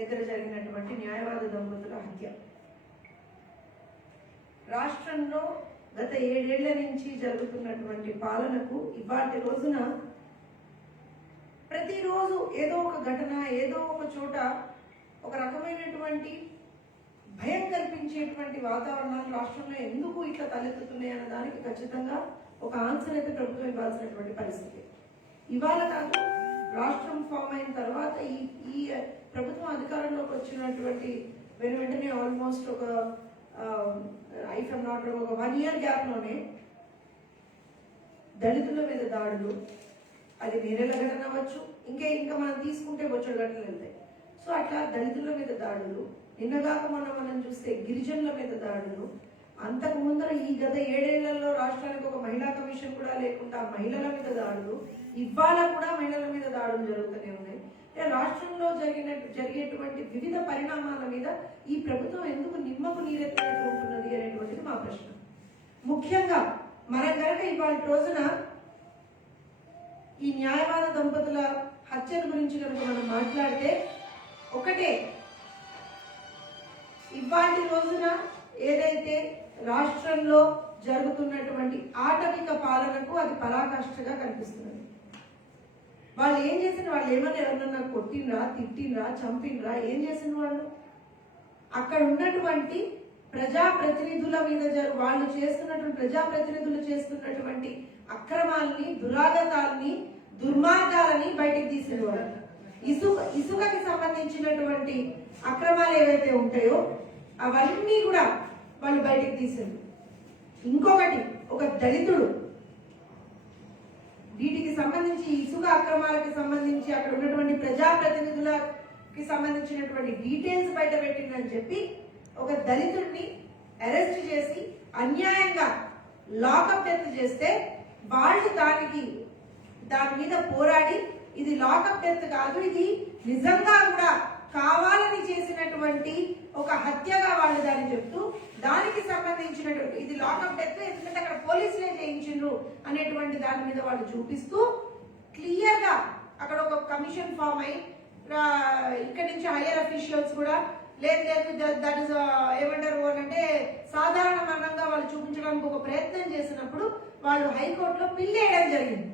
దగ్గర జరిగినటువంటి న్యాయవాద దంపతుల హత్య. రాష్ట్రంలో గత 7 ఏళ్ల నుంచి జరుగుతున్నటువంటి పాలనకు ఇవాటి రోజున ప్రతిరోజు ఏదో ఒక ఘటన, ఏదో ఒక చోట ఒక రకమైనటువంటి భయం కల్పించేటువంటి వాతావరణాలు రాష్ట్రంలో ఎందుకు ఇట్లా తలెత్తుతున్నాయి అన్న దానికి ఖచ్చితంగా ఒక ఆన్సర్ అయితే ప్రభుత్వం ఇవ్వాల్సినటువంటి పరిస్థితి. ఇవాళ కాదు, రాష్ట్రం ఫామ్ అయిన తర్వాత ఈ ప్రభుత్వం అధికారంలోకి వచ్చినటువంటి వెంటనే ఆల్మోస్ట్ ఒక ఐఫ్ ఎమ్ నాట్ ఒక 1 year గ్యాప్లోనే దళితుల మీద దాడులు, అది నేరేళ్ల ఘటన అవ్వచ్చు, ఇంకా మనం తీసుకుంటే బొచ్చడు ఘటనలు వెళ్తాయి. సో అట్లా దళితుల మీద దాడులు, నిన్నగాక మనం చూస్తే గిరిజనుల మీద దాడులు, అంతకు ముందర ఈ గత 7 ఏళ్లలో రాష్ట్రానికి ఒక మహిళా కమిషన్ కూడా లేకుండా మహిళల మీద దాడులు, ఇవాళ కూడా మహిళల మీద దాడులు జరుగుతూనే ఉన్నాయి. రాష్ట్రంలో జరిగేటువంటి వివిధ పరిణామాల మీద ఈ ప్రభుత్వం ఎందుకు నిమ్మకు నీరెత్తినట్టు ఉంటున్నది అనేటువంటిది మా ప్రశ్న. ముఖ్యంగా మనం కనుక ఇవాళ రోజున ఈ న్యాయవాద దంపతుల హత్యల గురించి కనుక మనం మాట్లాడితే, ఒకటే, ఇవాటి రోజున ఏదైతే రాష్ట్రంలో జరుగుతున్నటువంటి ఆటవిక పాలనకు అది పరాకాష్ఠగా కనిపిస్తున్నది. వాళ్ళు ఏం చేసిన, వాళ్ళు ఏమన్నా ఎవరన్నా కొట్టినరా, తిట్టినరా, చంపినరా, ఏం చేసిన వాళ్ళు? అక్కడ ఉన్నటువంటి ప్రజాప్రతినిధుల మీద వాళ్ళు చేస్తున్నటువంటి ప్రజాప్రతినిధులు చేస్తున్నటువంటి అక్రమాలని, దురాగతాలని, దుర్మార్గాలని బయటకు తీసేవాళ్ళు. ఇసుకకి సంబంధించినటువంటి అక్రమాలు ఏవైతే ఉంటాయో అవన్నీ కూడా వాళ్ళు బయటకు తీసారు. ఇంకొకటి, ఒక దళితుడు వీటికి సంబంధించి, ఇసుక అక్రమాలకి సంబంధించి అక్కడ ఉన్నటువంటి ప్రజాప్రతినిధులకి సంబంధించినటువంటి డీటెయిల్స్ బయట పెట్టిందని చెప్పి ఒక దళితుడిని అరెస్ట్ చేసి అన్యాయంగా లాకప్ డెత్ చేస్తే వాళ్ళు దాని మీద పోరాడి ఇది లాకప్ డెత్ కాదు, ఇది నిజంగా కూడా కావాలని చేసినటువంటి ఒక హత్యగా వాళ్ళు దాన్ని చెప్తూ, దానికి సంబంధించినటువంటి ఇది లాకప్ డెత్ ఎందుకంటే అక్కడ పోలీసులే చేయించిండ్రు అనేటువంటి దాని మీద వాళ్ళు చూపిస్తూ క్లియర్ గా అక్కడ ఒక కమిషన్ ఫామ్ అయి ఇక్కడి నుంచి హైయర్ అఫీషియల్స్ కూడా లేదు దట్ ఇస్ ఏమంటారు అంటే సాధారణ మరణంగా వాళ్ళు చూపించడానికి ఒక ప్రయత్నం చేసినప్పుడు వాళ్ళు హైకోర్టులో పిల్లేయడం జరిగింది.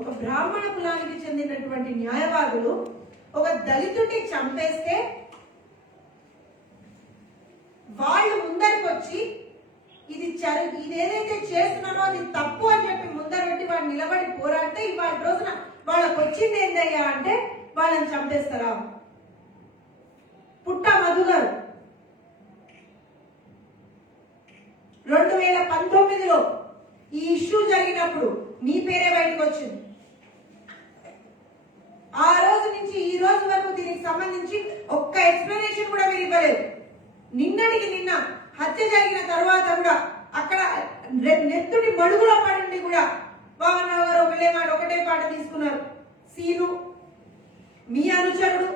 ఒక బ్రాహ్మణ కులానికి చెందినటువంటి న్యాయవాదులు ఒక దళితుడిని చంపేస్తే వాళ్ళు ముందరికి వచ్చి ఇదేదైతే చేస్తున్నానో అది తప్పు అని చెప్పి ముందర పెట్టి వాళ్ళు నిలబడి పోరాడితే ఇవాళ రోజున వాళ్ళకి వచ్చింది ఏందయ్యా అంటే వాళ్ళని చంపేస్తారా? పుట్ట మధు గారు 2019లో ఈ ఇష్యూ జరిగినప్పుడు మీ పేరే బయటకు వచ్చింది. ఆ రోజు నుంచి ఈ రోజు వరకు దీనికి సంబంధించి ఒక్క ఎక్స్ప్లెనేషన్ కూడా మీరు ఇవ్వలేదు. నిన్నటికి నిన్న హత్య జరిగిన తర్వాత కూడా అక్కడ నెత్తుడి మడుగులో పడి కూడా వామనరావు గారు ఒకటే పాట తీసుకున్నారు. సీను మీ అనుచరుడు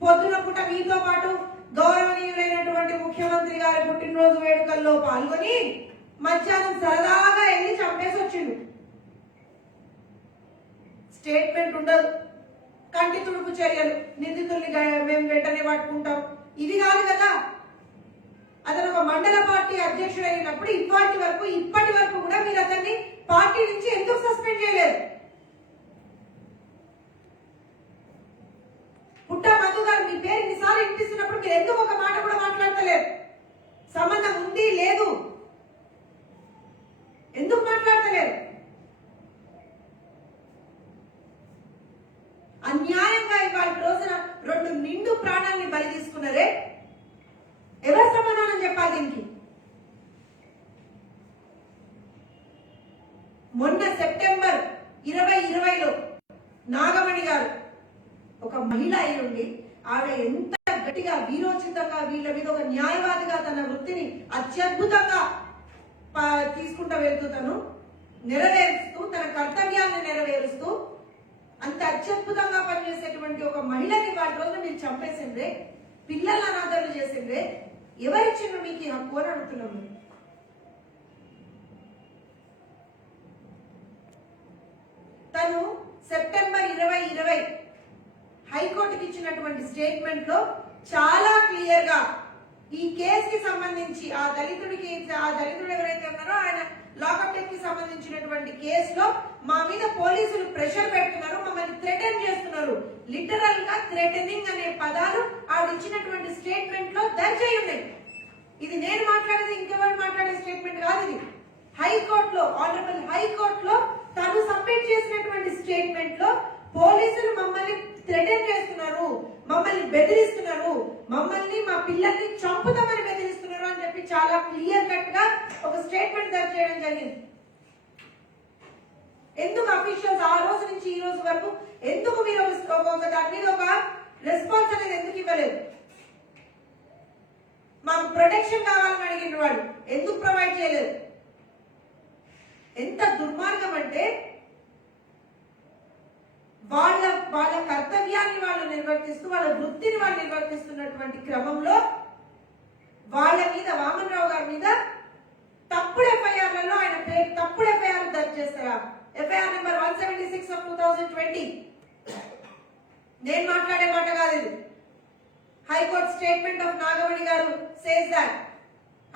పొద్దున పూట మీతో పాటు గౌరవనీయులైనటువంటి ముఖ్యమంత్రి గారి పుట్టినరోజు వేడుకల్లో పాల్గొని మధ్యాహ్నం సరదాగా వెళ్ళి చంపేసి వచ్చిండు. స్టేట్మెంట్ ఉండదు, కంటి తుడుపు చర్యలు, నిందితుల్ని మేము వెంటనే పట్టుకుంటాం, ఇది కాదు కదా. అతను ఒక మండల పార్టీ అధ్యక్షుడు అయినప్పుడు ఇప్పటి వరకు కూడా మీరు అతన్ని పార్టీ నుంచి ఎందుకు సస్పెండ్ చేయలేదు? పుట్టా మధు గారు మీ పేరు ఇన్నిసార్లు వినిపిస్తున్నప్పుడు మీరు ఎందుకు ఒక మాట కూడా మాట్లాడతలేరు? సంబంధం ఉంది లేదు ఎందుకు మాట్లాడతలేరు? అన్యాయంగా ఇవాళ రోజున 2 నిండు ప్రాణాలని బలి తీసుకున్నారే, ఎవరు సమాధానం చెప్పాలి దీనికి? మొన్న సెప్టెంబర్ 2020లో నాగమణి గారు ఒక మహిళ అయి ఉండి ఆవిడ ఎంత గట్టిగా వీరోచితంగా వీళ్ళ మీద ఒక న్యాయవాదిగా తన వృత్తిని అత్యద్భుతంగా తీసుకుంటూ వెళ్తూ తను నెరవేరుస్తూ తన కర్తవ్యాన్ని నెరవేరుస్తూ అంత అత్యద్భుతంగా పనిచేసేటువంటి ఒక మహిళని వాళ్ళ రోజున మీరు చంపేసిండ్రే, పిల్లల అనాథలు చేసిండ్రే, ఎవరిచ్చిండ్రు మీకు ఈ హక్కు అని అడుగుతున్నాము. తను సెప్టెంబర్ 2020 హైకోర్టుకి ఇచ్చినటువంటి స్టేట్మెంట్ లో చాలా క్లియర్ గా ఈ కేసుకి సంబంధించి ఆ దళితుడు ఎవరైతే ఉన్నారో ఆయన లాకప్ డెత్ కి సంబంధించినటువంటి కేసులో మా మీద పోలీసులు ప్రెషర్ పెడుతున్నారు, మమ్మల్ని థ్రెటన్ చేస్తున్నారు. లిటరల్ గా థ్రెటనింగ్ అనే పదాలు ఆవిడ ఇచ్చినటువంటి స్టేట్మెంట్ లో దర్జ్ అయి ఉన్నాయి. ఇది నేను మాట్లాడేది, ఇంకెవరు మాట్లాడే స్టేట్మెంట్ కాదు. ఇది హైకోర్టులో, ఆనరబుల్ హైకోర్టులో తను సబ్మిట్ చేసినటువంటి స్టేట్మెంట్ లో పోలీసులు మమ్మల్ని థ్రెటన్ చేస్తున్నారు, మమ్మల్ని బెదిరిస్తున్నారు, మమ్మల్ని మా పిల్లల్ని చంపుతామని బెదిరిస్తున్నారు అని చెప్పి చాలా క్లియర్ కట్ గా ఒక స్టేట్మెంట్ దర్జ్ చేయడం జరిగింది. ఎందుకు అఫీషియల్స్ ఆ రోజు నుంచి ఈ రోజు వరకు ఎందుకు మీరు ఒక దాని మీద ఒక రెస్పాన్స్ అనేది ఎందుకు ఇవ్వలేదు? మాకు ప్రొటెక్షన్ కావాలని అడిగిన వాడు ఎందుకు ప్రొవైడ్ చేయలేదు? ఎంత దుర్మార్గం అంటే వాళ్ళ కర్తవ్యాన్ని వాళ్ళు నిర్వర్తిస్తూ వాళ్ళ వృత్తిని వాళ్ళు నిర్వర్తిస్తున్నటువంటి క్రమంలో వాళ్ళ మీద, వామన్ రావు గారి మీద తప్పుడు ఎఫ్ఐఆర్లలో ఆయన పేరు తప్పుడు ఎఫ్ఐఆర్ దర్జ్ చేస్తారా? FIR number 176 of 2020. నేను మాట్లాడే మాట కాదు ఇది. హైకోర్టు స్టేట్మెంట్ ఆఫ్ నాగమణి గారు సేస్ దాట్.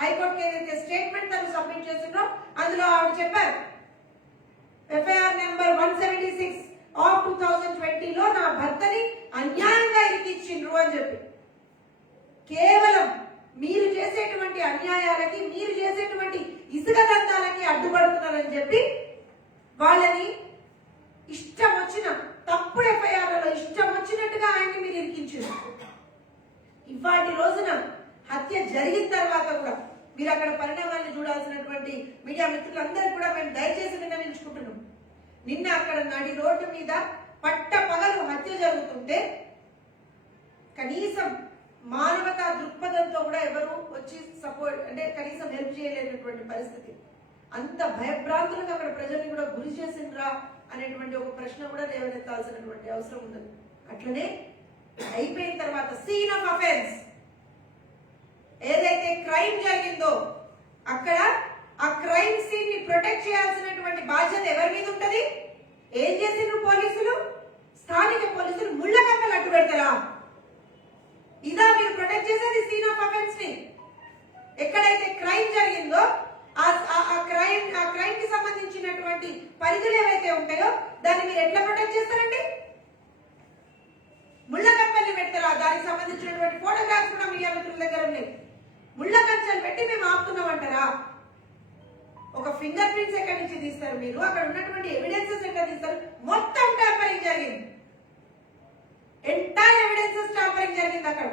హైకోర్టుకి ఏదైతే స్టేట్మెంట్ తను సబ్మిట్ చేసిందో అందులో ఆవిడ చెప్పారు, ఎఫ్ఐఆర్ నెంబర్ 176 of 2020 లో నా భర్తని అన్యాయంగా ఇరికిచ్చిండ్రు అని చెప్పి. కేవలం మీరు చేసేటువంటి అన్యాయాలకి, మీరు చేసేటువంటి ఇసుక దంతాలకి అడ్డుపడుతున్నారని చెప్పి వాళ్ళని ఇష్టం వచ్చిన తప్పుడు ఎఫ్ఐఆర్లలో ఇష్టం వచ్చినట్టుగా ఆయన్ని మీరు ఇరికించారు. ఇవాటి రోజున హత్య జరిగిన తర్వాత కూడా మీరు అక్కడ పరిణామాన్ని చూడాల్సినటువంటి మీడియా మిత్రులందరూ కూడా మేము దయచేసి విన్నవించుకుంటున్నాం. నిన్న అక్కడ నడి రోడ్డు మీద పట్ట పగలు హత్య జరుగుతుంటే కనీసం మానవతా దృక్పథంతో కూడా ఎవరు వచ్చి సపోర్ట్ అంటే కనీసం హెల్ప్ చేయలేనటువంటి పరిస్థితి. అంత భయభ్రాంతులకు అక్కడ ప్రజల్ని కూడా గురి చేసిండ్రా అనేటువంటి ఒక ప్రశ్న కూడా లేవనెత్తాల్సినటువంటి అవసరం ఉన్నది. అట్లనే అయిపోయిన తర్వాత సీన్ ఆఫ్ అఫెన్స్ ఏదైతే క్రైమ్ జరిగిందో అక్కడ ఆ క్రైమ్ సీన్ ని ప్రొటెక్ట్ చేయాల్సినటువంటి బాధ్యత ఎవరి మీద ఉంటది? ఏం చేసిండ్రు పోలీసులు? స్థానిక పోలీసులు ముళ్ళ కప్పలు అడ్డు పెడతారా? ఇదా మీరు ప్రొటెక్ట్ చేసేది సీన్ ఆఫ్ అఫెన్స్ ని? ఎక్కడైతే క్రైమ్ జరిగిందో ఆ క్రైమ్ కి సంబంధించినటువంటి పరిధులు ఏవైతే ఉంటాయో దాన్ని మీరు ఎట్లా ప్రొటెక్ట్ చేస్తారండి? ముళ్ళ కప్పల్ని పెడతారా? దానికి సంబంధించినటువంటి ఫోటోగ్రాఫ్స్ కూడా మీడియా మిత్రుల దగ్గర ఉన్నాయి. ముళ్ళ కంచెలు పెట్టి మేము ఆపుతున్నామంటారా? ఒక ఫింగర్ ప్రింట్స్ ఎక్కడి నుంచి తీస్తారు మీరు? అక్కడ ఉన్నటువంటి ఎవిడెన్సెస్ ఎక్కడ తీస్తారు? మొత్తం ట్యాంపరింగ్ జరిగింది. ఎంటైర్ ఎవిడెన్సెస్ ట్యాంపరింగ్ జరిగింది. అక్కడ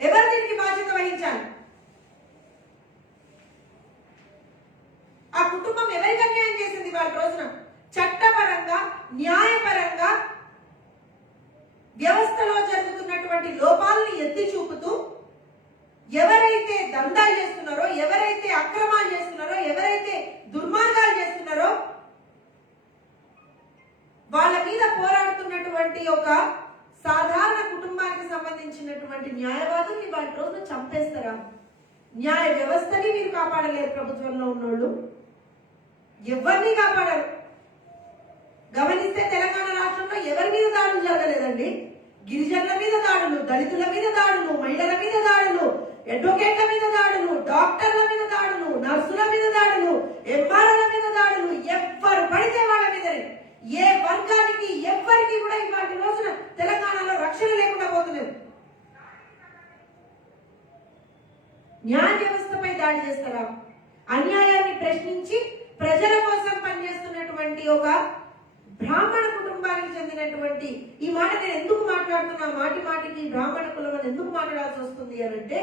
ఎవరు దీనికి బాధ్యత వహించాలి? ఆ కుటుంబం ఎవరికి అన్యాయం చేసింది వాళ్ళ రోజున? చట్టపరంగా, న్యాయపరంగా వ్యవస్థలో జరుగుతున్నటువంటి లోపాలని ఎత్తి చూపుతూ ఎవరైతే దందాలు చేస్తున్నారో, ఎవరైతే అక్రమాలు చేస్తున్నారో, ఎవరైతే దుర్మార్గాలు చేస్తున్నారో వాళ్ళ మీద పోరాడుతున్నటువంటి ఒక సాధారణ కుటుంబానికి సంబంధించినటువంటి న్యాయవాదుల్ని వాళ్ళ రోజున చంపేస్తారా? న్యాయ వ్యవస్థని మీరు కాపాడలేరు. ప్రభుత్వంలో ఉన్నోళ్ళు ఎవరిని కాపాడరు. గమనిస్తే తెలంగాణ రాష్ట్రంలో ఎవరి మీద దాడులు జరగలేదండి. గిరిజనుల మీద దాడులు, దళితుల మీద దాడులు, మహిళల మీద దాడులు, అడ్వకేట్ల మీద దాడులు, డాక్టర్ల మీద దాడులు, నర్సుల మీద దాడులు, ఎంఆర్ఓల మీద దాడులు, ఎవరు పడితే వాళ్ళ మీదనే. ఏ వర్గానికి ఎవరికి కూడా ఇవాటి రోజున తెలంగాణలో రక్షణ లేకుండా పోతున్నారు. న్యాయ వ్యవస్థపై దాడి చేస్తారా? అన్యాయాన్ని ప్రశ్నించి ప్రజల కోసం పనిచేస్తున్నటువంటి ఒక బ్రాహ్మణ కుటుంబానికి చెందినటువంటి ఈ మాట నేను ఎందుకు మాట్లాడుతున్నా, మాటి మాటికి బ్రాహ్మణ కులం అని ఎందుకు మాట్లాడాల్సి వస్తుంది అంటే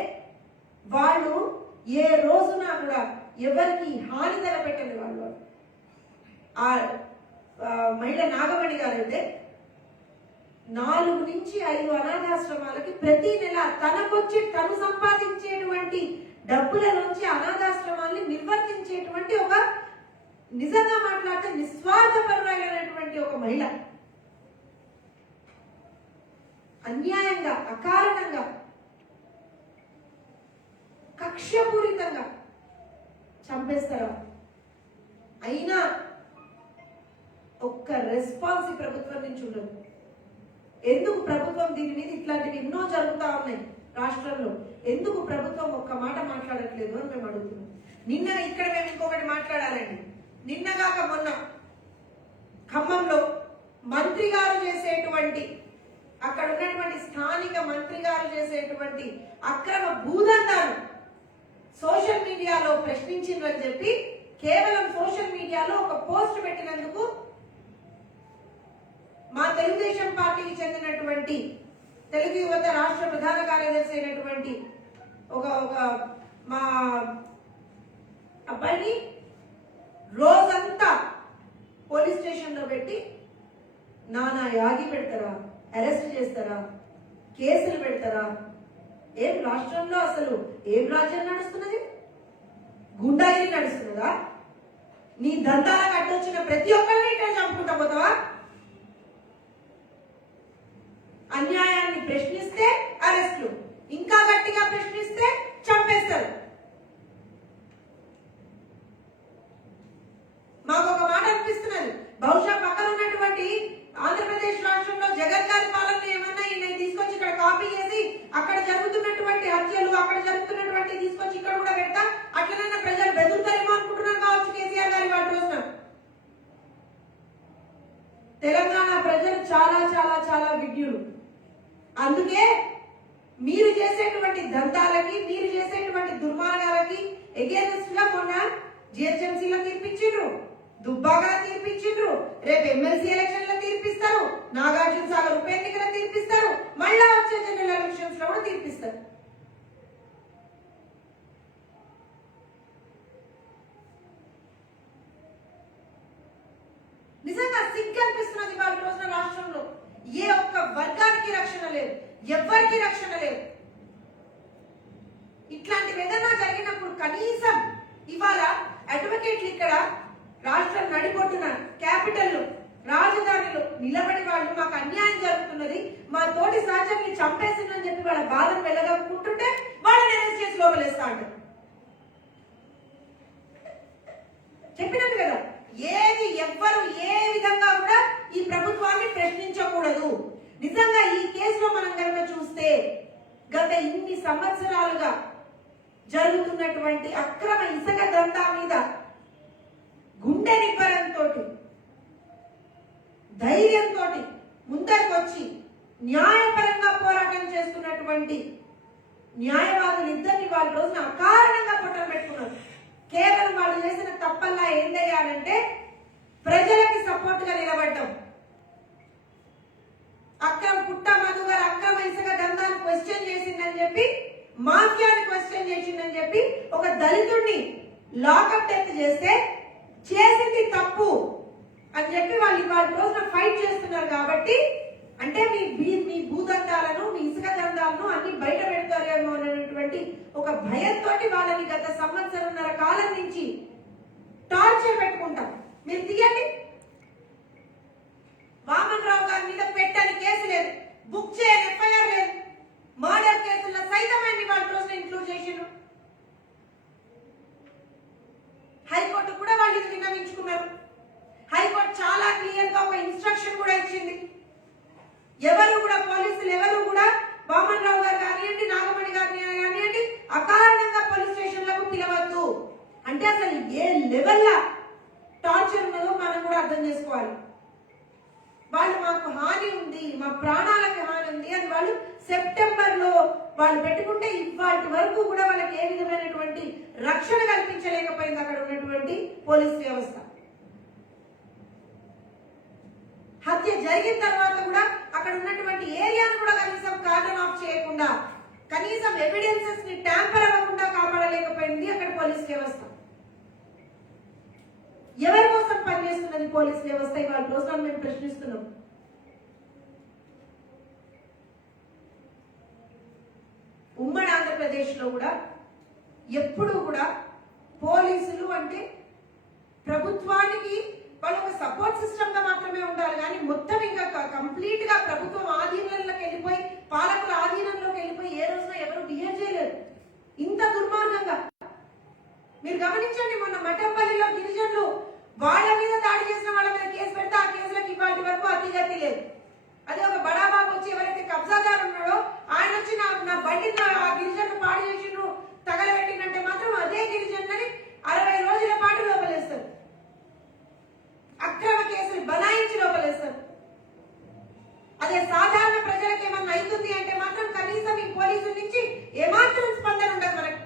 వాళ్ళు ఏ రోజున కూడా ఎవరికి హాని తలపెట్టని వాళ్ళు. ఆ మహిళ నాగమణి గారు అయితే 4 నుంచి 5 అనాథాశ్రమాలకి ప్రతి నెల తను సంపాదించేటువంటి డబ్బులలోంచి అనాథాశ్రమాల్ని నిర్వర్తించేటువంటి ఒక నిజంగా మాట్లాడితే నిస్వార్థపరులైనటువంటి ఒక మహిళ అన్యాయంగా, అకారణంగా, కక్షపూరితంగా చంపేస్తారా? అయినా ఒక్క రెస్పాన్స్ ప్రభుత్వం నుంచి ఉండదు. ఎందుకు ప్రభుత్వం దీని మీద ఇట్లాంటివి ఎన్నో జరుగుతా ఉన్నాయి రాష్ట్రంలో, ఎందుకు ప్రభుత్వం ఒక్క మాట మాట్లాడట్లేదు అని మేము అడుగుతున్నాం. నిన్న ఇక్కడ మేము ఇంకొకటి మాట్లాడాలండి. నిన్నగాక మొన్న ఖమ్మంలో మంత్రి గారు చేసేటువంటి, అక్కడ ఉన్నటువంటి స్థానిక మంత్రి గారు చేసేటువంటి అక్రమ భూదందాలు సోషల్ మీడియాలో ప్రశ్నించిందని చెప్పి కేవలం సోషల్ మీడియాలో ఒక పోస్ట్ పెట్టినందుకు మా తెలుగుదేశం పార్టీకి చెందినటువంటి తెలుగు యువత రాష్ట్ర ప్రధాన కార్యదర్శి అయినటువంటి ఒక మా అబ్బాయిని రోజంతా పోలీస్ స్టేషన్ లో పెట్టి నానా యాగి పెడతారా, అరెస్ట్ చేస్తారా, కేసులు పెడతారా? ఏం రాష్ట్రంలో అసలు ఏం రాజ్యం నడుస్తున్నది? గుండాగిరి నడుస్తున్నదా? నీ దంతాలకు అడ్డొచ్చిన ప్రతి ఒక్కరిని ఇక్కడ చంపుకుంటా పోతావా? అన్యాయాన్ని ప్రశ్నిస్తే అరెస్టులు, ఇంకా గట్టిగా ప్రశ్నిస్తే చంపేస్తారు. మాకు ఒక మాట అనిపిస్తున్నది, బహుశా పక్కన ఉన్నటువంటి ఆంధ్రప్రదేశ్ రాష్ట్రంలో జగన్ గారి పాలన ఏమన్నా ఈయన తీసుకొచ్చి ఇక్కడ కాపీ చేసి అక్కడ జరుగుతున్నటువంటి హత్యలు, అక్కడ జరుగుతున్నటువంటి తీసుకొచ్చి ఇక్కడ కూడా పెడతా, అట్లనన్నా ప్రజలు బెదురుతారేమో అనుకుంటున్నారు కావచ్చు కేసీఆర్ గారి వాటి రోజున. తెలంగాణ ప్రజలు చాలా చాలా చాలా విజ్ఞులు. అందుకే మీరు చేసేటువంటి దంతాలకి, మీరు చేసేటువంటి దుర్మార్గాలకి ఎగేనెస్ట్ గా మొన్న జిహెచ్ఎంసీలో తీర్పిచ్చిండ్రు, దుబ్బాగా తీర్పిచ్చిండ్రు, రేపు ఎమ్మెల్సీ ఎలక్షన్ లో తీర్పిస్తారు, నాగార్జున సాగర్ ఉప ఎన్నికల తీర్పిస్తారు, మళ్ళా వచ్చే జనరల్ ఎలక్షన్స్ లో కూడా తీర్పిస్తారు. నిజంగా సిగ్గు అనిపిస్తున్నది వాళ్ళ రోజున రాష్ట్రంలో. ఏ ఒక్క వర్గానికి రక్షణ లేదు, ఎవ్వరికి రక్షణ లేదు. ఇట్లాంటివి ఏదైనా జరిగినప్పుడు కనీసం ఇవాళ అడ్వకేట్లు ఇక్కడ రాష్ట్రం నడిపొట్టున క్యాపిటల్ రాజధానిలో నిలబడి వాళ్ళు మాకు అన్యాయం జరుగుతున్నది, మా తోటి సహచరుని చంపేసిందని చెప్పి వాళ్ళ బాధను వెళ్ళగలుగుతుంటే వాళ్ళని అరెస్ట్ చేసి లోపలేస్తా అంటారు. చెప్పినట్టు కదా, ఏది ఎవ్వరు ఏ విధంగా కూడా ఈ ప్రభుత్వాన్ని ప్రశ్నించకూడదు. నిజంగా ఈ కేసులో మనం కనుక చూస్తే గత ఇన్ని సంవత్సరాలుగా జరుగుతున్నటువంటి అక్రమ ఇసుక దందా మీద గుండె నిబ్బరంతో, ధైర్యంతో ముందరికి వచ్చి న్యాయపరంగా పోరాటం చేస్తున్నటువంటి న్యాయవాదులు ఇద్దరిని వాళ్ళ రోజున అకారణంగా పొట్టలు పెట్టుకున్నారు. కేవలం వాళ్ళు చేసిన తప్పల్లా ఏం చేయాలంటే ప్రజలకి సపోర్ట్ గా నిలబడ్డం. అక్రమ పుట్ట మధు గారు అక్రమ ఇసుక దందాన్ని క్వశ్చన్ చేసిందని చెప్పి, మాఫియాని క్వశ్చన్ చేసిందని చెప్పి ఒక దళితుడిని లాకప్ డెత్ చేస్తే చేసింది తప్పు అని చెప్పి వాళ్ళు వాళ్ళ రోజున ఫైట్ చేస్తున్నారు. కాబట్టి అంటే మీ భూదందాలను, మీ ఇసుక దందాలను అన్ని బయట పెడతారేమో అనేటువంటి ఒక భయంతో వాళ్ళని గత సంవత్సరంన్నర కాలం నుంచి టార్చర్ పెట్టుకుంటాం. మీరు తీయండి, వామన్ రావు గారి మీద పెట్టని కేసు లేదు, బుక్ చేయని ఎఫ్ఐఆర్ లేదు, మర్డర్ కేసుల్లో సైతమని వాళ్ళ రోజున ఇంక్లూడ్ చేసిండ్రు. హైకోర్టు కూడా వాళ్ళు ఇది విన్నవించుకున్నారు. హైకోర్టు చాలా క్లియర్ గా ఒక ఇన్స్ట్రక్షన్ కూడా ఇచ్చింది. ఎవరు కూడా పోలీసులు ఎవరు కూడా వామన్ రావు గారు కానివ్వండి, నాగమణి గారిని కానివ్వండి అకారణంగా పోలీస్ స్టేషన్లకు పిలవద్దు అంటే అసలు ఏ లెవెల్ టార్చర్ ఉన్నదో మనం కూడా అర్థం చేసుకోవాలి. వాళ్ళు మాకు హాని ఉంది, మా ప్రాణాలకు హాని ఉంది అని వాళ్ళు సెప్టెంబర్ లో వాళ్ళు పెట్టుకుంటే ఇవాటి వరకు కూడా వాళ్ళకి ఏ విధమైనటువంటి రక్షణ కల్పించలేకపోయింది అక్కడ ఉన్నటువంటి పోలీస్ వ్యవస్థ. హత్య జరిగిన తర్వాత కూడా అక్కడ ఉన్నటువంటి ఏరియాను కూడా కనీసం కార్డన్ ఆఫ్ చేయకుండా, కనీసం ఎవిడెన్సెస్ ని ట్యాంపర్ అవ్వకుండా కాపాడలేకపోయింది అక్కడ పోలీస్ వ్యవస్థ. ఎవరి కోసం పనిచేస్తున్నది పోలీస్ వ్యవస్థ ఇవాళ రోజున మేము ప్రశ్నిస్తున్నాం. ఉమ్మడి ఆంధ్రప్రదేశ్ లో కూడా ఎప్పుడు కూడా పోలీసులు అంటే ప్రభుత్వానికి వాళ్ళు ఒక సపోర్ట్ సిస్టమ్ గా మాత్రమే ఉండాలి, కానీ మొత్తం ఇంకా కంప్లీట్ గా ప్రభుత్వం ఆధీనంలోకి వెళ్ళిపోయి, పాలకుల ఆధీనంలోకి వెళ్ళిపోయి ఏ రోజున ఎవరు బిహేవ్ చేయలేదు ఇంత దుర్మార్గంగా. మీరు గమనించండి, మొన్న మఠంపల్లిలో గిరిజనులు వాళ్ళ మీద దాడి చేసిన వాళ్ళ మీద కేసు పెడితే ఆ కేసులకు ఇవాటి వరకు అతిగతి లేదు. అదే ఒక బడాబాబు వచ్చి అదే సాధారణ ప్రజలకు ఏమన్నా అవుతుంది అంటే మాత్రం కనీసం ఈ పోలీసుల నుంచి ఏమాత్రం స్పందన ఉండదు మనకు.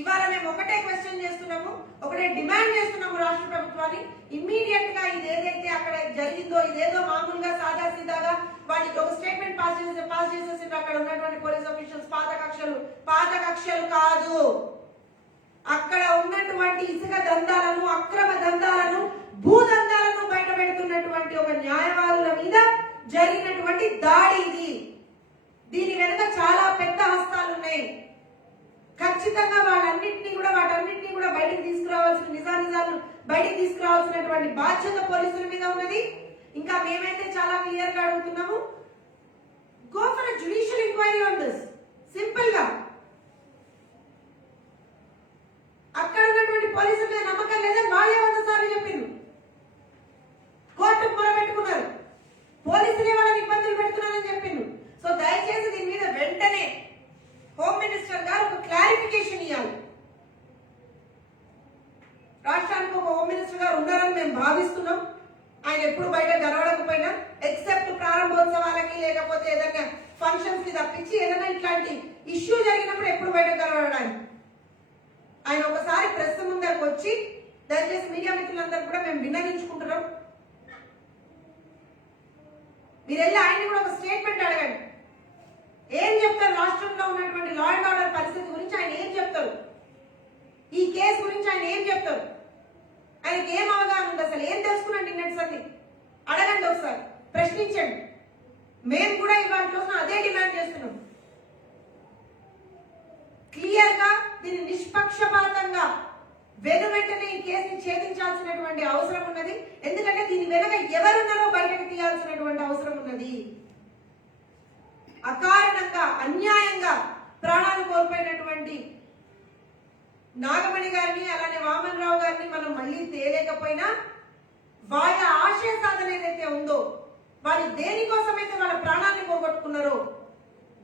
ఇవాళ మేము ఒకటే క్వశ్చన్ చేస్తున్నాము, ఒకటే డిమాండ్ చేస్తున్నాము రాష్ట్ర ప్రభుత్వాన్ని. ఇమ్మీడియట్ గా ఇది ఏదైతే అక్కడ జరిగిందో ఇదేదో మామూలుగా సాదా సీదాగా వాళ్ళకి ఒక స్టేట్మెంట్ పాస్ చేసేసి అక్కడ ఉన్నటువంటి పోలీస్ ఆఫీషియల్స్ పాత కక్షలు కాదు. అక్కడ ఉన్నటువంటి ఇసుక దందాలను, అక్రమ దందాలను, భూదందాలను బయట పెడుతున్నటువంటి ఒక న్యాయవాదుల మీద జరిగినటువంటి దాడి ఇది. దీని వెనుక చాలా పెద్ద హస్తాలు ఉన్నాయి. ఖచ్చితంగా వాటన్నింటినీ కూడా బయటకు తీసుకురావాల్సిన నిజాలను బయటకు తీసుకురావాల్సినటువంటి బాధ్యత పోలీసుల మీద ఉన్నది. ఇంకా మేమైతే చాలా క్లియర్ గా అడుగుతున్నాము, go for judicial enquiry on this. Simple గా అక్కడ ఉన్నటువంటి పోలీసుల మీద నమ్మకం లేదని వాళ్ళే 100 సార్లు చెప్పిండ్రు. కోర్టుకు మొరబెట్టుకున్నారు, పోలీసులే వాళ్ళని ఇబ్బందులు పెడుతున్నారని చెప్పిండ్రు. సో దయచేసి దీని మీద వెంటనే హోమ్ మినిస్టర్ గారు ఒక క్లారిఫికేషన్ ఇవ్వాలి. రాష్ట్రానికి ఒక హోమ్ మినిస్టర్ గారు ఉన్నారని మేము భావిస్తున్నాం. ఆయన ఎప్పుడు బయట కనబడకపోయినా ఎక్సెప్ట్ ప్రారంభోత్సవాలకి లేకపోతే ఏదైనా ఫంక్షన్స్ కి తప్పించి ఏదైనా ఇట్లాంటి ఇష్యూ జరిగినప్పుడు ఎప్పుడు బయట కనబడడానికి ఆయన ఒకసారి ప్రెస్ ముందరకు వచ్చి దయచేసి మీడియా మిత్రులందరూ కూడా మేము విన్నవించుకుంటున్నాం, మీరు వెళ్ళి ఆయన కూడా ఒక స్టేట్మెంట్ అడగండి. ఏం చెప్తారు రాష్ట్రంలో ఉన్నటువంటి లా అండ్ ఆర్డర్ పరిస్థితి గురించి ఆయన ఏం చెప్తారు, ఈ కేసు గురించి ఆయన ఏం చెప్తారు, ఆయనకి ఏం అవగాహన ఉంది, అసలు ఏం తెలుసుకున్నాండి నిన్నటి సంది అడగండి, ఒకసారి ప్రశ్నించండి. మేము కూడా ఇవాళ కోసం అదే డిమాండ్ చేస్తున్నాం. క్లియర్ గా దీన్ని నిష్పక్షపాతంగా వెనువెంటనే ఈ కేసుని ఛేదించాల్సినటువంటి అవసరం ఉన్నది. ఎందుకంటే దీని వెనుక ఎవరున్నారో బయటకు తీయాల్సినటువంటి అవసరం ఉన్నది. అకారణంగా అన్యాయంగా ప్రాణాలు కోల్పోయినటువంటి నాగమణి గారిని అలానే వామన్ రావు గారిని మనం మళ్ళీ తేలేకపోయినా వాళ్ళ ఆశయ సాధన ఏదైతే ఉందో, వాళ్ళు దేనికోసమైతే వాళ్ళ ప్రాణాన్ని పోగొట్టుకున్నారో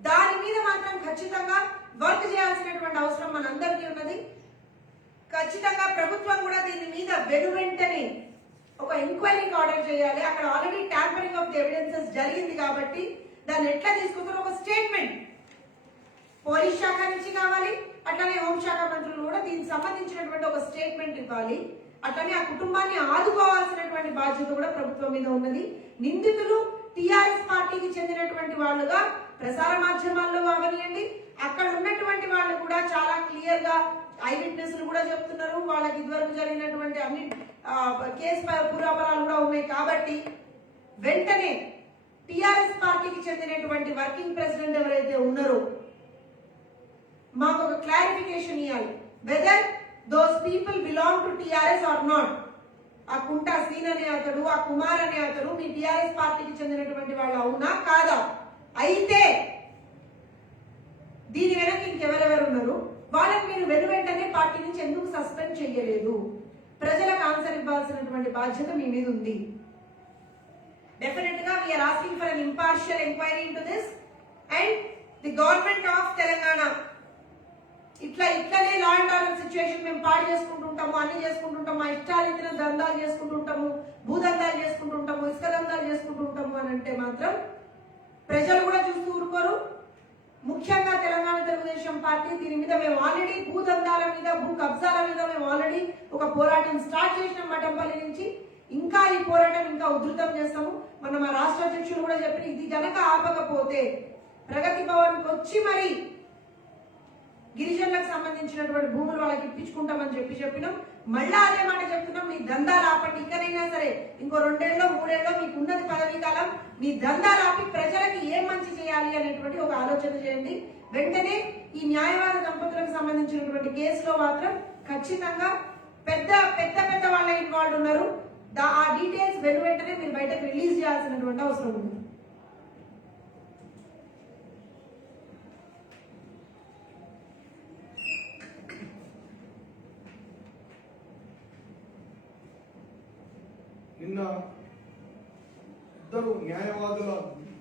దాని మీద మాత్రం ఖచ్చితంగా వర్క్ చేయాల్సినటువంటి అవసరం మనందరికీ ఉన్నది. ఖచ్చితంగా ప్రభుత్వం కూడా దీని మీద వెనువెంటనే ఒక ఎంక్వైరీకి ఆర్డర్ చేయాలి. అక్కడ already tampering of the evidences జరిగింది కాబట్టి దాన్ని ఎట్లా తీసుకుంటారో ఒక స్టేట్మెంట్ పోలీస్ శాఖ నుంచి కావాలి, అట్లానే హోంశాఖ మంత్రులు కూడా దీనికి సంబంధించినటువంటి ఒక స్టేట్మెంట్ ఇవ్వాలి. అట్లానే ఆ కుటుంబాన్ని ఆదుకోవాల్సినటువంటి బాధ్యత కూడా ప్రభుత్వం మీద ఉన్నది. నిందితులు టిఆర్ఎస్ పార్టీకి చెందినటువంటి వాళ్ళుగా ప్రసార మాధ్యమాల్లో అవనియండి, అక్కడ ఉన్నటువంటి వాళ్ళు కూడా చాలా క్లియర్ గా ఐ విట్నెస్లు కూడా చెప్తున్నారు. వాళ్ళకి ఇదివరకు జరిగినటువంటి అన్ని కేసు పురాపరాలు కూడా ఉన్నాయి. కాబట్టి వెంటనే టిఆర్ఎస్ పార్టీకి చెందినటువంటి వర్కింగ్ ప్రెసిడెంట్ ఎవరైతే ఉన్నారో మాకు ఒక క్లారిఫికేషన్ ఇవ్వాలి, whether those people belong to TRS or not. ఆ కుంటా సీన్ అనే అతడు, ఆ కుమార్ అనే అతడు మీ టిఆర్ఎస్ పార్టీకి చెందినటువంటి వాళ్ళు అవునా కాదా? అయితే దీని వెనక ఇంకెవరెవరు ఉన్నారు, వాళ్ళని మీరు వెంటనే పార్టీ నుంచి ఎందుకు సస్పెండ్ చేయలేదు? ప్రజలకు ఆన్సర్ ఇవ్వాల్సినటువంటి బాధ్యత మీ మీద ఉంది. డెఫినెట్ గా we're asking for an impartial enquiry into this and the government of Telangana ఇట్లనే లా అండ్ ఆర్డర్ సిచ్యువేషన్ మేము పాడు చేసుకుంటుంటాము, అన్ని చేసుకుంటుంటాము, మా ఇష్టారీతిన దందాలు చేసుకుంటుంటాము, భూదందాలు చేసుకుంటుంటాము, ఇసుక దందాలు చేసుకుంటుంటాము అని అంటే మాత్రం ప్రజలు కూడా చూస్తూ ఊరుకోరు. ముఖ్యంగా తెలంగాణ తెలుగుదేశం పార్టీ దీని మీద మేము ఆల్రెడీ భూదందాల మీద, భూ కబ్జాల మీద మేము ఆల్రెడీ ఒక పోరాటం స్టార్ట్ చేసినాం మఠంపల్లి నుంచి. ఇంకా ఈ పోరాటం ఇంకా ఉధృతం చేస్తాము. మన మా రాష్ట్ర అధ్యక్షులు కూడా చెప్పి ఇది గనక ఆపకపోతే ప్రగతి భవన్కి వచ్చి మరి గిరిజనులకు సంబంధించినటువంటి భూములు వాళ్ళకి ఇప్పించుకుంటామని చెప్పినాం. మళ్ళా అదే మాట చెప్తున్నాం, మీ దందాలు ఆపండి. ఇక్కడైనా సరే ఇంకో 2 ఏళ్ళో 3 ఏళ్ళో మీకు ఉన్నది పదవీ కాలం, మీ దందాలు ఆపి ప్రజలకి ఏం మంచి చేయాలి అనేటువంటి ఒక ఆలోచన చేయండి. వెంటనే ఈ న్యాయవాద దంపతులకు సంబంధించినటువంటి కేసులో మాత్రం ఖచ్చితంగా పెద్ద పెద్ద వాళ్ళ ఇన్వాల్వ్ ఉన్నారు. ఆ డీటెయిల్స్ వెంటనే మీరు బయటకు రిలీజ్ చేయాల్సినటువంటి అవసరం ఉంది. నిన్న ఇద్దరు న్యాయవాదుల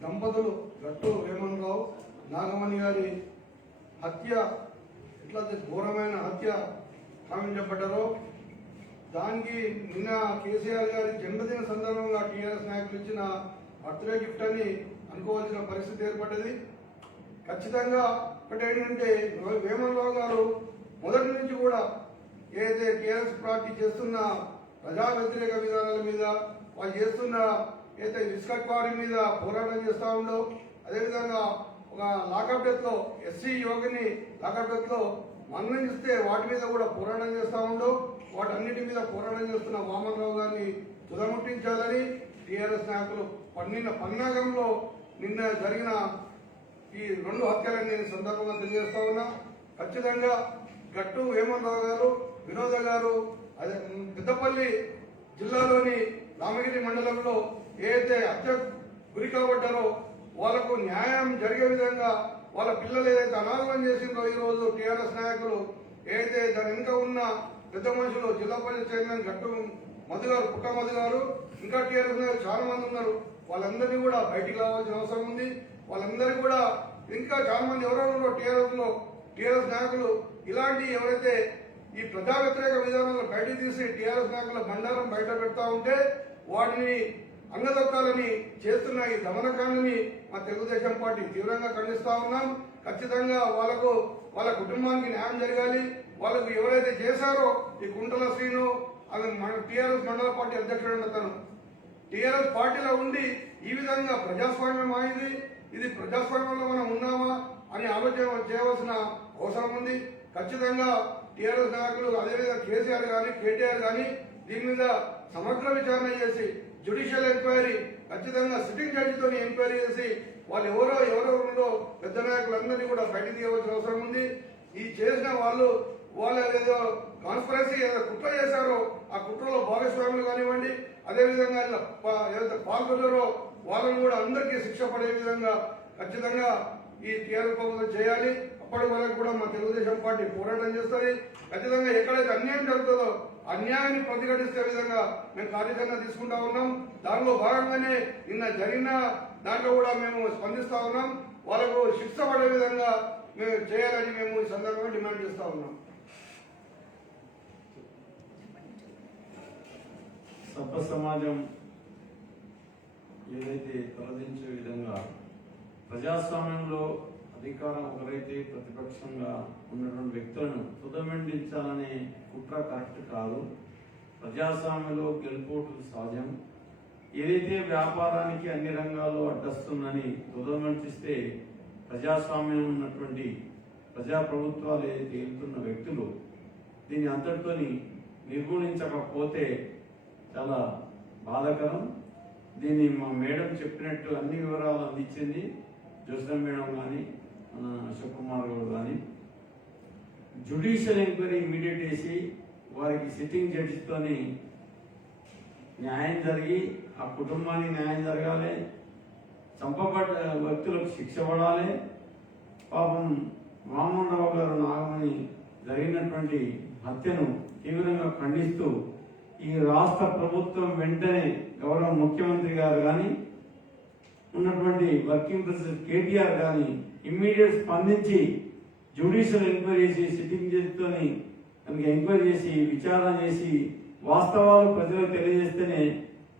దంపతులు గట్టు వేమన్ రావు నాగమణి గారి హత్య ఎట్లయితే ఘోరమైన హత్య కావించబడ్డారో దానికి నిన్న కేసీఆర్ గారి జన్మదిన సందర్భంగా టీఆర్ఎస్ నాయకులు ఇచ్చిన బర్త్డే గిఫ్ట్ అని అనుకోవాల్సిన పరిస్థితి ఏర్పడ్డది. ఖచ్చితంగా ఒకటి ఏంటంటే వేమన్ రావు గారు మొదటి నుంచి కూడా ఏదైతే టీఆర్ఎస్ పార్టీ చేస్తున్న ప్రజా వ్యతిరేక విధానాల మీద, వాళ్ళు చేస్తున్న ఏదైతే ఇసుక క్వారీ మీద పోరాటం చేస్తూ ఉండో, అదేవిధంగా ఒక లాకప్ డెత్ లో ఎస్సీ యువకుని లాకప్ డెత్ లో మరణిస్తే వాటి మీద కూడా పోరాటం చేస్తూ ఉండో, వాటన్నిటి మీద పోరాటం చేస్తున్న వామన్ రావు గారిని తుదముట్టించాలని టీఆర్ఎస్ నాయకులు పన్నిన పన్నాగంలో నిన్న జరిగిన ఈ 2 హత్యలని నేను సందర్భంగా తెలియజేస్తా ఉన్నా. ఖచ్చితంగా గట్టు వేమన్ రావు గారు, వినోద గారు, అదే పెద్దపల్లి జిల్లాలోని రామగిరి మండలంలో ఏదైతే హత్య గురి కాబడ్డారో వాళ్లకు న్యాయం జరిగే విధంగా వాళ్ళ పిల్లలు ఏదైతే అనాథం చేసిందో ఈ రోజు టీఆర్ఎస్ నాయకులు ఏదైతే దాని వెనుక ఉన్న పెద్ద మనుషులు జిల్లా పరిషత్ చైర్మన్ గట్టు మధు గారు, పుట్ట మధు గారు, ఇంకా టీఆర్ఎస్ నాయకులు చాలా మంది ఉన్నారు. వాళ్ళందరినీ కూడా బయటికి రావాల్సిన అవసరం ఉంది. వాళ్ళందరికీ కూడా ఇంకా చాలా మంది ఎవరెవరో టీఆర్ఎస్ నాయకులు ఇలాంటి ఎవరైతే ఈ ప్రజా వ్యతిరేక విధానాలను బయటకు తీసి టీఆర్ఎస్ నాయకుల బండారం బయట పెడతా ఉంటే వాటిని అంగదొక్కాలని చేస్తున్న ఈ దమనకాండని మా తెలుగుదేశం పార్టీ తీవ్రంగా ఖండిస్తా ఉన్నాం. ఖచ్చితంగా వాళ్ళ కుటుంబానికి న్యాయం జరగాలి. వాళ్ళకు ఎవరైతే చేశారో ఈ కుంటల శ్రీను, అది టీఆర్ఎస్ మండల పార్టీ అధ్యక్షుడు అతను టీఆర్ఎస్ పార్టీలో ఉండి ఈ విధంగా ప్రజాస్వామ్యం అయింది, ఇది ప్రజాస్వామ్యంలో మనం ఉన్నామా అని ఆలోచన చేయవలసిన అవసరం ఉంది. ఖచ్చితంగా టీఆర్ఎస్ నాయకులు, అదేవిధంగా కేసీఆర్ కానీ కేటీఆర్ కానీ దీని మీద సమగ్ర విచారణ చేసి జ్యుడిషియల్ ఎంక్వైరీ, ఖచ్చితంగా సిట్టింగ్ జడ్జితో ఎంక్వైరీ చేసి వాళ్ళు ఎవరెవరులో పెద్ద నాయకులందరినీ కూడా బయటకు తీయవలసిన అవసరం ఉంది. ఈ చేసిన వాళ్ళు ఏదో కాన్స్పరసీ ఏదో కుట్ర చేశారో ఆ కుట్రలో భాగస్వాములు కానివ్వండి, అదేవిధంగా ఏదైతే పాల్గొన్నారో వాళ్ళని కూడా అందరికీ శిక్ష పడే విధంగా ఖచ్చితంగా ఈ టీఆర్ఎస్ ప్రభుత్వం చేయాలి. అప్పటి వరకు కూడా మా తెలుగుదేశం పార్టీ పోరాటం చేస్తుంది. ఖచ్చితంగా ఎక్కడైతే అన్యాయం జరుగుతుందో అన్యాయాన్ని ప్రతిఘటిస్తే విధంగా మేము కార్యాచరణ తీసుకుంటా ఉన్నాం. దానిలో భాగంగానే నిన్న జరిగిన దాంట్లో కూడా మేము స్పందిస్తా ఉన్నాం. వాళ్ళకు శిక్ష పడే విధంగా మేము చేయాలని మేము ఈ సందర్భంగా డిమాండ్ చేస్తా ఉన్నాం. సభ్య సమాజం ఏదైతే తలదించే విధంగా ప్రజాస్వామ్యంలో అధికారం ఒకరైతే ప్రతిపక్షంగా ఉన్నటువంటి వ్యక్తులను తుదమెండించాలనే కుట్ర కరెక్ట్ కాదు. ప్రజాస్వామ్యంలో గెలుపోటు సహజం. ఏదైతే వ్యాపారానికి అన్ని రంగాల్లో అడ్డస్తుందని తుదమంటిస్తే ప్రజాస్వామ్యం ఉన్నటువంటి ప్రజాప్రభుత్వాలు ఏదైతే వెళ్తున్న వ్యక్తులు దీన్ని అంతటితోని నిర్మూలించకపోతే చాలా బాధాకరం. దీన్ని మా మేడం చెప్పినట్టు అన్ని వివరాలు అందించింది. జోస్నా మేడం కానీ అశోక్ కుమార్ గారు కానీ జ్యుడిషియల్ ఎంక్వైరీ ఇమీడియట్ చేసి వారికి సిట్టింగ్ జడ్జితోని న్యాయం జరిగి ఆ కుటుంబానికి న్యాయం జరగాలి, చంపబడ్డ వ్యక్తులకు శిక్ష పడాలి. పాపం వామన్ రావు గారు నాగమణి జరిగినటువంటి హత్యను తీవ్రంగా ఖండిస్తూ ఈ రాష్ట్ర ప్రభుత్వం వెంటనే గౌరవ ముఖ్యమంత్రి గారు కానీ ఉన్నటువంటి వర్కింగ్ ప్రెసిడెంట్ కేటీఆర్ కానీ ఇమ్మీడియట్ స్పందించి జ్యుడిషియల్ ఎంక్వైరీ చేసి సిట్టింగ్ జడ్జితోని కనుక ఎంక్వైరీ చేసి విచారణ చేసి వాస్తవాలు ప్రజలకు తెలియజేస్తేనే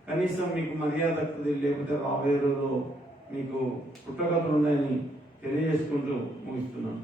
కనీసం మీకు మర్యాద దక్కుతుంది. లేకపోతే రాబోయే రోజుల్లో మీకు పుట్టగతులు ఉన్నాయని తెలియజేసుకుంటూ ముగిస్తున్నాను.